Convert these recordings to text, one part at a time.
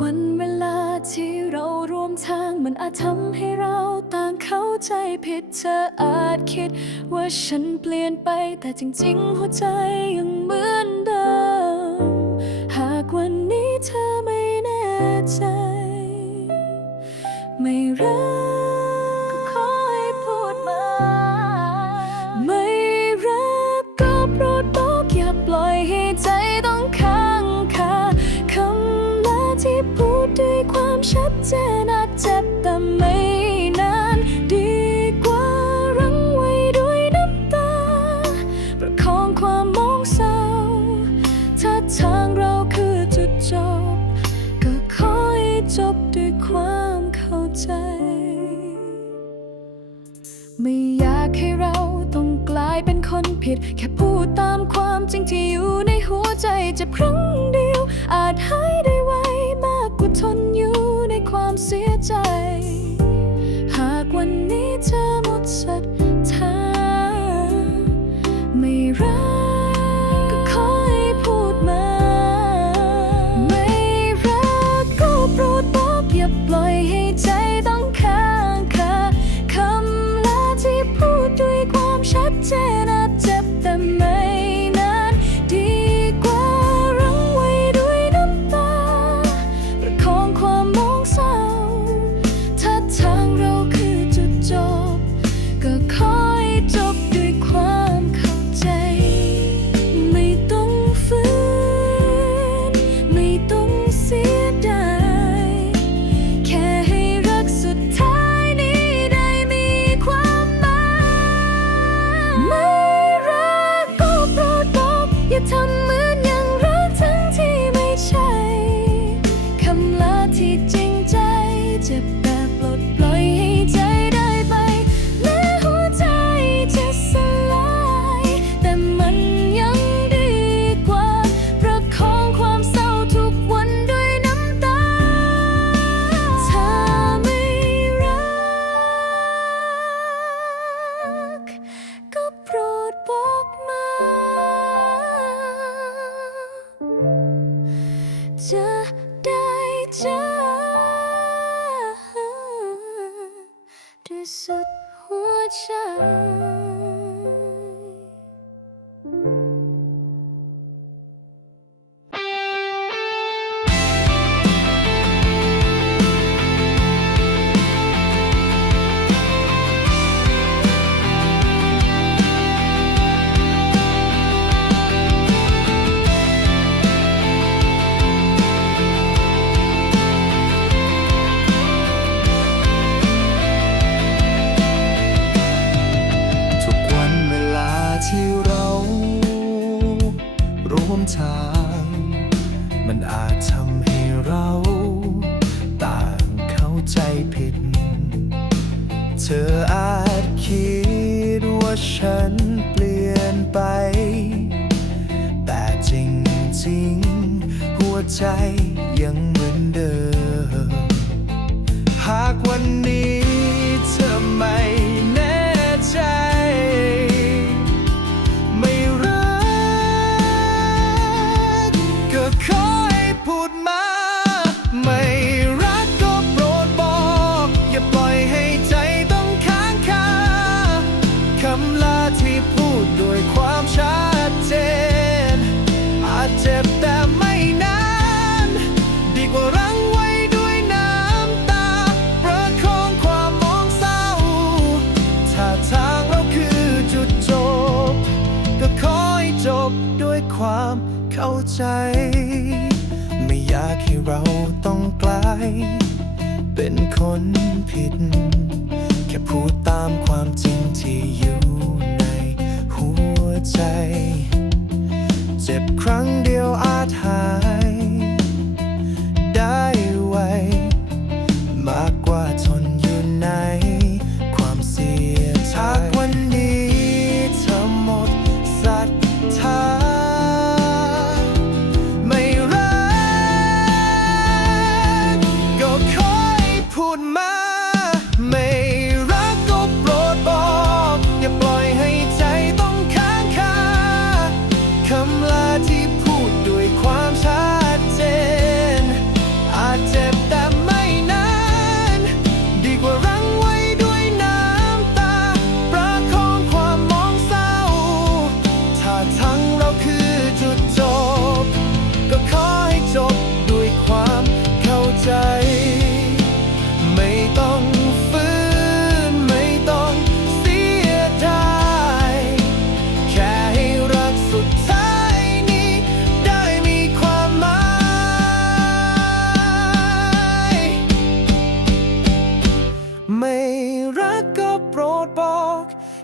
วันเวลาที่เรารวมทางมันอาจทำให้เราต่างเข้าใจผิดเธออาจคิด ว่าฉันเปลี่ยนไปแต่จริงๆ หัวใจยังเหมือนเดิม หากวันนี้เธอไม่แน่ใจ ชัดเจนอาจเจ็บแต่ไม่นาน ดีกว่ารังไว้ด้วยน้ำตา ประคองความมองเศร้า ถ้าทางเราคือจุดจบ ก็ขอให้จบด้วยความเข้าใจ ไม่อยากให้เราต้องกลายเป็นคนผิด แค่พูดตามความจริงที่อยู่ในหัวใจจะครั้งเดียว อาจหายได้ไว ว่าทนอยู่ในความเสียใจ หากวันนี้เธอหมดศรัทธาไม่รักก็ขอให้พูดมาไม่รักก็โปรดบอกอย่าปล่อยให้ใจ สุดหัวใจ วมทาง มันอาจทำให้เรา ต่างเข้าใจผิด เธออาจคิดว่าฉันเปลี่ยนไป แต่จริงๆ หัวใจยังเหมือนเดิม หากวันนี้ เป็นคนผิด แค่พูดตามความจริงที่อยู่ในหัวใจ เจ็บครั้งเดียวอาจหาย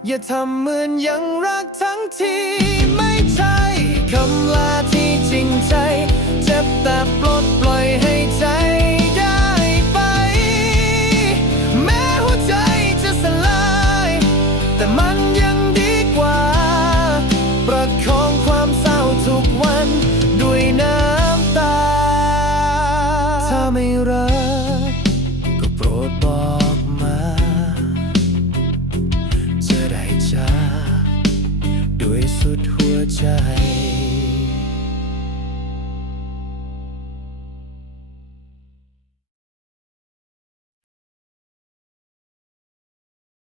อย่าทำเหมือนยังรักทั้งที่ไม่ใช่คำลาที่จริงใจ สุดหัวใจ